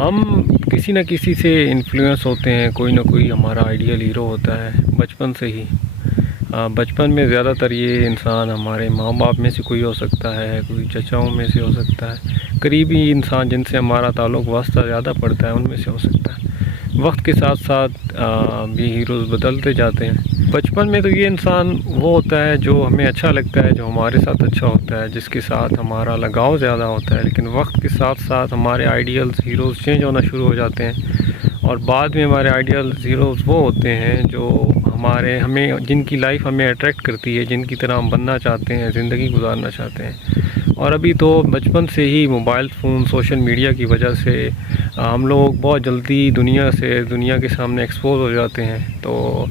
ہم کسی نہ کسی سے انفلوئنس ہوتے ہیں، کوئی نہ کوئی ہمارا آئیڈیل ہیرو ہوتا ہے بچپن سے ہی۔ بچپن میں زیادہ تر یہ انسان ہمارے ماں باپ میں سے کوئی ہو سکتا ہے، کوئی چچاؤں میں سے ہو سکتا ہے، قریبی انسان جن سے ہمارا تعلق واسطہ زیادہ پڑتا ہے ان میں سے ہو سکتا ہے۔ وقت کے ساتھ ساتھ بھی ہیروز بدلتے جاتے ہیں۔ بچپن میں تو یہ انسان وہ ہوتا ہے جو ہمیں اچھا لگتا ہے، جو ہمارے ساتھ اچھا ہوتا ہے، جس کے ساتھ ہمارا لگاؤ زیادہ ہوتا ہے، لیکن وقت کے ساتھ ساتھ ہمارے آئیڈیلز ہیروز چینج ہونا شروع ہو جاتے ہیں، اور بعد میں ہمارے آئیڈیلز ہیروز وہ ہوتے ہیں جو ہمیں جن کی لائف ہمیں اٹریکٹ کرتی ہے، جن کی طرح ہم بننا چاہتے ہیں، زندگی گزارنا چاہتے ہیں۔ اور ابھی تو بچپن سے ہی موبائل فون، سوشل میڈیا کی وجہ سے ہم لوگ بہت جلدی دنیا کے سامنے ایکسپوز ہو جاتے ہیں۔ تو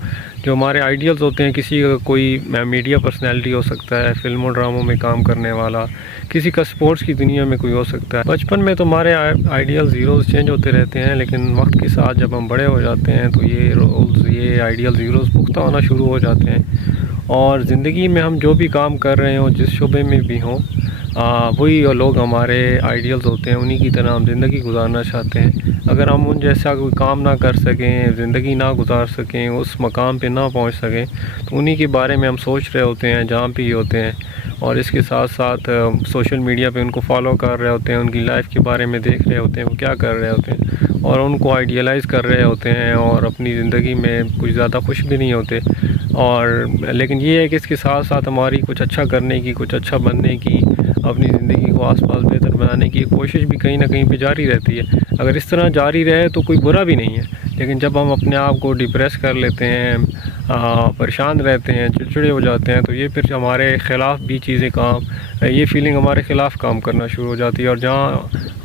جو ہمارے آئیڈیلز ہوتے ہیں، کسی کا کوئی میڈیا پرسنالٹی ہو سکتا ہے، فلم و ڈراموں میں کام کرنے والا، کسی کا سپورٹس کی دنیا میں کوئی ہو سکتا ہے۔ بچپن میں تو ہمارے آئیڈیلز ہیروز چینج ہوتے رہتے ہیں، لیکن وقت کے ساتھ جب ہم بڑے ہو جاتے ہیں تو یہ آئیڈیلز ہیروز پختہ ہونا شروع ہو جاتے ہیں، اور زندگی میں ہم جو بھی کام کر رہے ہوں، جس شعبے میں بھی ہوں، وہی لوگ ہمارے آئیڈیلز ہوتے ہیں، انہی کی طرح ہم زندگی گزارنا چاہتے ہیں۔ اگر ہم ان جیسا کوئی کام نہ کر سکیں، زندگی نہ گزار سکیں، اس مقام پہ نہ پہنچ سکیں، تو انہی کے بارے میں ہم سوچ رہے ہوتے ہیں جہاں بھی ہوتے ہیں، اور اس کے ساتھ ساتھ سوشل میڈیا پہ ان کو فالو کر رہے ہوتے ہیں، ان کی لائف کے بارے میں دیکھ رہے ہوتے ہیں وہ کیا کر رہے ہوتے ہیں، اور ان کو آئیڈیلائز کر رہے ہوتے ہیں، اور اپنی زندگی میں کچھ زیادہ خوش بھی نہیں ہوتے۔ لیکن یہ ہے کہ اس کے ساتھ ساتھ ہماری کچھ اچھا کرنے کی، کچھ اچھا بننے کی، اپنی زندگی کو آس پاس بہتر بنانے کی کوشش بھی کہیں نہ کہیں پہ جاری رہتی ہے۔ اگر اس طرح جاری رہے تو کوئی برا بھی نہیں ہے، لیکن جب ہم اپنے آپ کو ڈپریس کر لیتے ہیں، پریشان رہتے ہیں، چڑچڑے ہو جاتے ہیں، تو یہ پھر ہمارے خلاف بھی چیزیں یہ فیلنگ ہمارے خلاف کام کرنا شروع ہو جاتی ہے، اور جہاں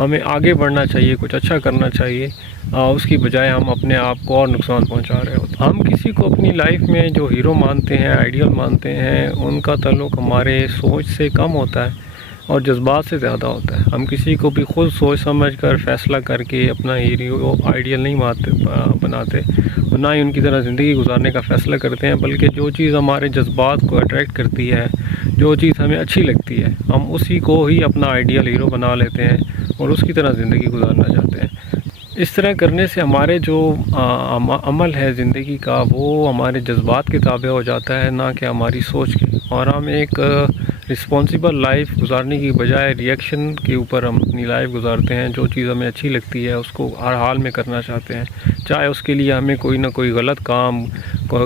ہمیں آگے بڑھنا چاہیے، کچھ اچھا کرنا چاہیے، اس کی بجائے ہم اپنے آپ کو اور نقصان پہنچا رہے ہوتے ہیں۔ ہم کسی کو اپنی لائف میں جو ہیرو مانتے ہیں، آئیڈیل مانتے ہیں، ان کا تعلق ہمارے سوچ سے کم ہوتا ہے اور جذبات سے زیادہ ہوتا ہے۔ ہم کسی کو بھی خود سوچ سمجھ کر فیصلہ کر کے اپنا ہیرو آئیڈیل نہیں بناتے، اور نہ ہی ان کی طرح زندگی گزارنے کا فیصلہ کرتے ہیں، بلکہ جو چیز ہمارے جذبات کو اٹریکٹ کرتی ہے، جو چیز ہمیں اچھی لگتی ہے، ہم اسی کو ہی اپنا آئیڈیل ہیرو بنا لیتے ہیں اور اس کی طرح زندگی گزارنا چاہتے ہیں۔ اس طرح کرنے سے ہمارے جو عمل ہے زندگی کا، وہ ہمارے جذبات کے تابع ہو جاتا ہے، نہ کہ ہماری سوچ کے، اور ہم ایک رسپانسیبل لائف گزارنے کی بجائے ریئیکشن کے اوپر ہم اپنی لائف گزارتے ہیں۔ جو چیز ہمیں اچھی لگتی ہے اس کو ہر حال میں کرنا چاہتے ہیں، چاہے اس کے لیے ہمیں کوئی نہ کوئی غلط کام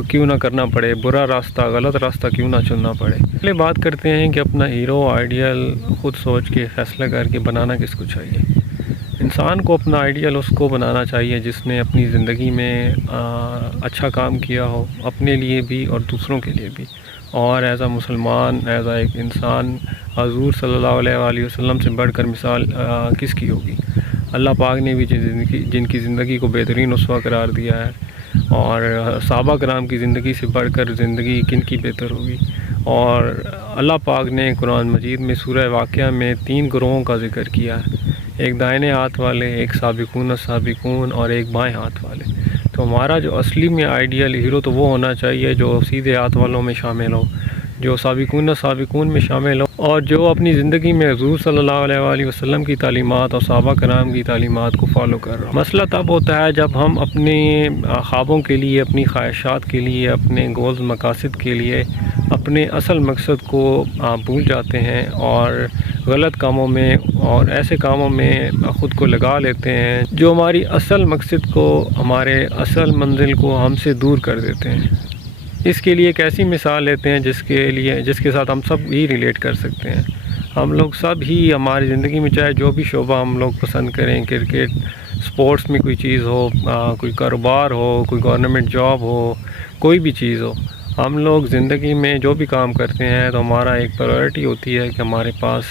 کیوں نہ کرنا پڑے، برا راستہ، غلط راستہ کیوں نہ چننا پڑے۔ پہلے بات کرتے ہیں کہ اپنا ہیرو آئیڈیل خود سوچ کے فیصلہ کر کے بنانا کس کو چاہیے۔ انسان کو اپنا آئیڈیل اس کو بنانا چاہیے جس نے اپنی زندگی میں اچھا کام کیا ہو، اپنے لیے بھی اور دوسروں کے لیے بھی، اور ایز اے مسلمان، ایز اے ایک انسان، حضور صلی اللہ علیہ وآلہ وسلم سے بڑھ کر مثال کس کی ہوگی؟ اللہ پاک نے بھی جن کی زندگی کو بہترین اسوہ قرار دیا ہے، اور صحابہ کرام کی زندگی سے بڑھ کر زندگی کن کی بہتر ہوگی؟ اور اللہ پاک نے قرآن مجید میں سورہ واقعہ میں 3 گروہوں کا ذکر کیا ہے، ایک دائنے ہاتھ والے، ایک سابقون السابقون، اور ایک بائیں ہاتھ والے۔ تو ہمارا جو اصلی میں آئیڈیل ہیرو تو وہ ہونا چاہیے جو سیدھے ہاتھ والوں میں شامل ہو، جو سابقون میں شامل ہو، اور جو اپنی زندگی میں حضور صلی اللہ علیہ وآلہ وسلم کی تعلیمات اور صحابہ کرام کی تعلیمات کو فالو کر رہا ہوں۔ مسئلہ تب ہوتا ہے جب ہم اپنے خوابوں کے لیے، اپنی خواہشات کے لیے، اپنے گولز مقاصد کے لیے اپنے اصل مقصد کو بھول جاتے ہیں، اور غلط کاموں میں اور ایسے کاموں میں خود کو لگا لیتے ہیں جو ہماری اصل مقصد کو، ہمارے اصل منزل کو ہم سے دور کر دیتے ہیں۔ اس کے لیے ایک ایسی مثال لیتے ہیں جس کے ساتھ ہم سب ہی ریلیٹ کر سکتے ہیں۔ ہم لوگ سب ہی ہماری زندگی میں چاہے جو بھی شعبہ ہم لوگ پسند کریں، کرکٹ، سپورٹس میں کوئی چیز ہو، کوئی کاروبار ہو، کوئی گورنمنٹ جاب ہو، کوئی بھی چیز ہو، ہم لوگ زندگی میں جو بھی کام کرتے ہیں تو ہمارا ایک پرائورٹی ہوتی ہے کہ ہمارے پاس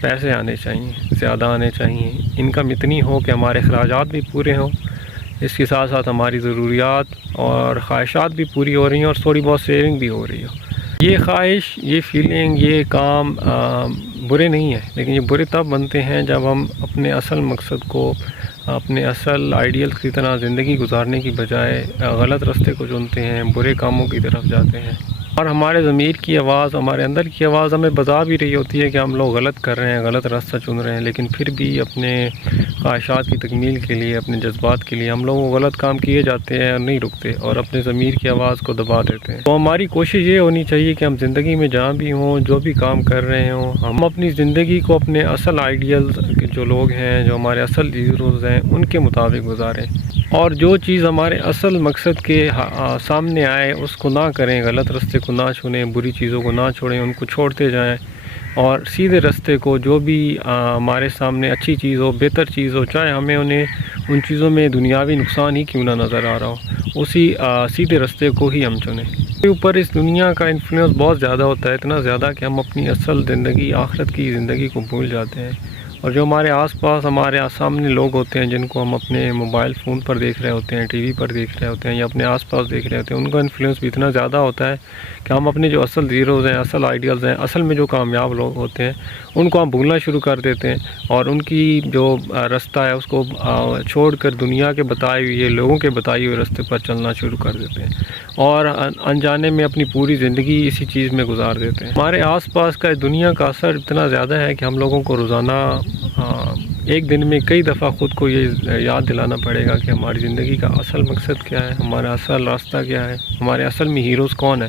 پیسے آنے چاہیے، زیادہ آنے چاہیے، انکم اتنی ہو کہ ہمارے اخراجات بھی پورے ہوں، اس کے ساتھ ساتھ ہماری ضروریات اور خواہشات بھی پوری ہو رہی ہیں، اور تھوڑی بہت سیونگ بھی ہو رہی ہو۔ یہ خواہش، یہ فیلنگ، یہ کام برے نہیں ہیں، لیکن یہ برے تب بنتے ہیں جب ہم اپنے اصل مقصد کو، اپنے اصل آئیڈیل کی طرح زندگی گزارنے کی بجائے غلط راستے کو چنتے ہیں، برے کاموں کی طرف جاتے ہیں۔ اور ہمارے ضمیر کی آواز، ہمارے اندر کی آواز ہمیں بتا بھی رہی ہوتی ہے کہ ہم لوگ غلط کر رہے ہیں، غلط راستہ چن رہے ہیں، لیکن پھر بھی اپنے خواہشات کی تکمیل کے لیے، اپنے جذبات کے لیے ہم لوگ غلط کام کیے جاتے ہیں اور نہیں رکتے اور اپنے ضمیر کی آواز کو دبا دیتے ہیں۔ تو ہماری کوشش یہ ہونی چاہیے کہ ہم زندگی میں جہاں بھی ہوں، جو بھی کام کر رہے ہوں، ہم اپنی زندگی کو اپنے اصل آئیڈیلز کے جو لوگ ہیں، جو ہمارے اصل ہیروز ہیں، ان کے مطابق گزاریں، اور جو چیز ہمارے اصل مقصد کے سامنے آئے اس کو نہ کریں، غلط راستے کو نہ چنیں، بری چیزوں کو نہ چھوڑیں، ان کو چھوڑتے جائیں، اور سیدھے راستے کو، جو بھی ہمارے سامنے اچھی چیز ہو، بہتر چیز ہو، چاہے ہمیں انہیں ان چیزوں میں دنیاوی نقصان ہی کیوں نہ نظر آ رہا ہو، اسی سیدھے راستے کو ہی ہم چنیں۔ کے اوپر اس دنیا کا انفلوئنس بہت زیادہ ہوتا ہے، اتنا زیادہ کہ ہم اپنی اصل زندگی، آخرت کی زندگی کو بھول جاتے ہیں، اور جو ہمارے آس پاس، ہمارے سامنے لوگ ہوتے ہیں جن کو ہم اپنے موبائل فون پر دیکھ رہے ہوتے ہیں، ٹی وی پر دیکھ رہے ہوتے ہیں، یا اپنے آس پاس دیکھ رہے ہوتے ہیں، ان کا انفلوئنس بھی اتنا زیادہ ہوتا ہے کہ ہم اپنے جو اصل زیروز ہیں، اصل آئیڈیلز ہیں، اصل میں جو کامیاب لوگ ہوتے ہیں، ان کو ہم بھولنا شروع کر دیتے ہیں، اور ان کی جو راستہ ہے اس کو چھوڑ کر دنیا کے بتائے ہوئے، لوگوں کے بتائے ہوئے راستے پر چلنا شروع کر دیتے ہیں، اور انجانے میں اپنی پوری زندگی اسی چیز میں گزار دیتے ہیں۔ ہمارے آس پاس کا دنیا کا اثر اتنا زیادہ ہے کہ ہم لوگوں کو روزانہ ایک دن میں کئی دفعہ خود کو یہ یاد دلانا پڑے گا کہ ہماری زندگی کا اصل مقصد کیا ہے، ہمارا اصل راستہ کیا ہے، ہمارے اصل میں ہیروز کون ہے،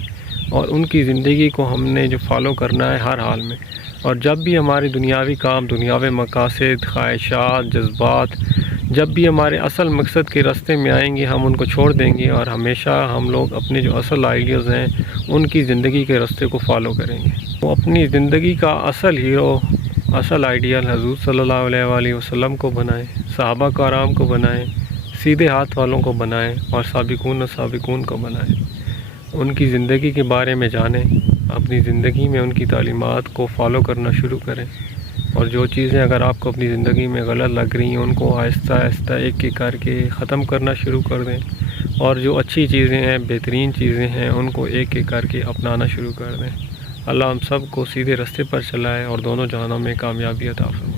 اور ان کی زندگی کو ہم نے جو فالو کرنا ہے ہر حال میں۔ اور جب بھی ہماری دنیاوی کام، دنیاوی مقاصد، خواہشات، جذبات جب بھی ہمارے اصل مقصد کے راستے میں آئیں گے، ہم ان کو چھوڑ دیں گے، اور ہمیشہ ہم لوگ اپنے جو اصل آئیڈیاز ہیں ان کی زندگی کے راستے کو فالو کریں گے۔ وہ اپنی زندگی کا اصل ہیرو، اصل آئیڈیل حضور صلی اللہ علیہ وآلہ وسلم کو بنائیں، صحابہ کرام کو بنائیں، سیدھے ہاتھ والوں کو بنائیں، اور سابقون السابقون کو بنائیں۔ ان کی زندگی کے بارے میں جانیں، اپنی زندگی میں ان کی تعلیمات کو فالو کرنا شروع کریں، اور جو چیزیں اگر آپ کو اپنی زندگی میں غلط لگ رہی ہیں ان کو آہستہ آہستہ ایک ایک کر کے ختم کرنا شروع کر دیں، اور جو اچھی چیزیں ہیں، بہترین چیزیں ہیں، ان کو ایک ایک کر کے اپنانا شروع کر دیں۔ اللہ ہم سب کو سیدھے راستے پر چلائے اور دونوں جہانوں میں کامیابی عطا فرمائے۔